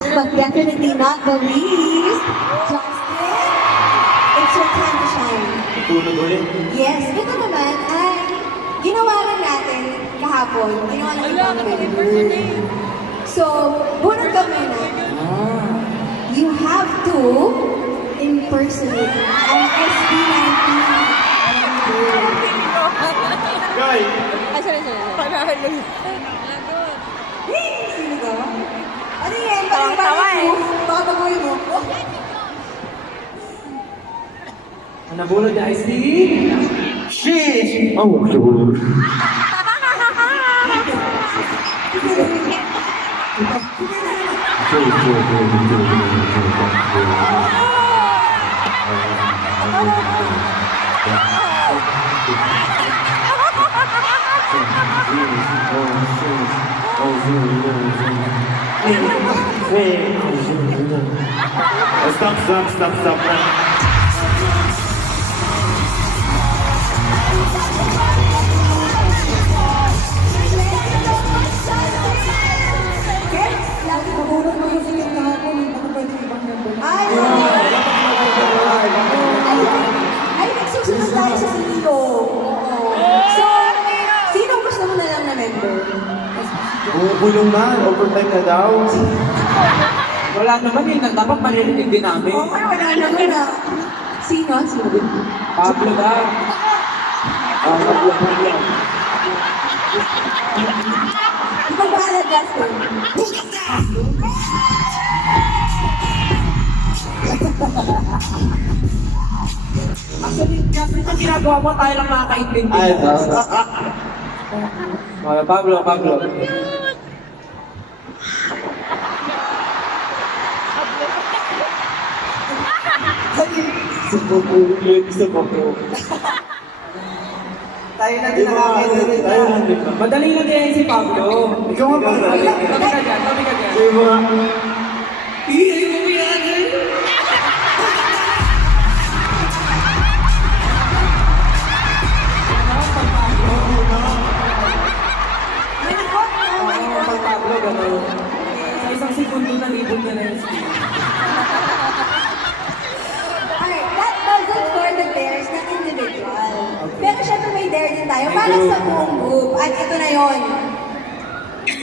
but definitely not the least. Justin, it's your time to shine. Tulog ulit. Yes, ito naman ay ginawa rin natin kahapon. Ginawa ng ibang member. So, bunot kami na. You have to impersonate an SB19 member. Guy! Panalo. Hey! Sino ka? Ano yan? Tawa eh. Baka baguhin mo. Ang nabulod niya ay si... Sheesh! Oh, sure. Stop. Lagi mabulot mo yung singit kahapon. Baka pwede ibang member. Ay, nagsusunod tayo sa silo. So, sino gusto mo na lang na member? Bumubulong na. Overtime na daw. Wala naman yun. Dapat maririnig din namin. Okay, wala naman na. Sino? Sino din? Pablo ba? Pablo. Ikaw bahala, Justin. Actually, kasi ito ginagawa mo, tayo lang makakaintindi. Ay, Pablo. Tayo na din nakakaintindi. Tayo na din. Madali lang din si Pablo. Ikaw nga ba? Tabi ka dyan. Sabi mo nga. Pag Pablo, gano'n. Sa isang segundo na libon ka na yun. Alright, that doesn't for the dares na individual. Pero syempre may dare din tayo para sa buong group. At ito na yon.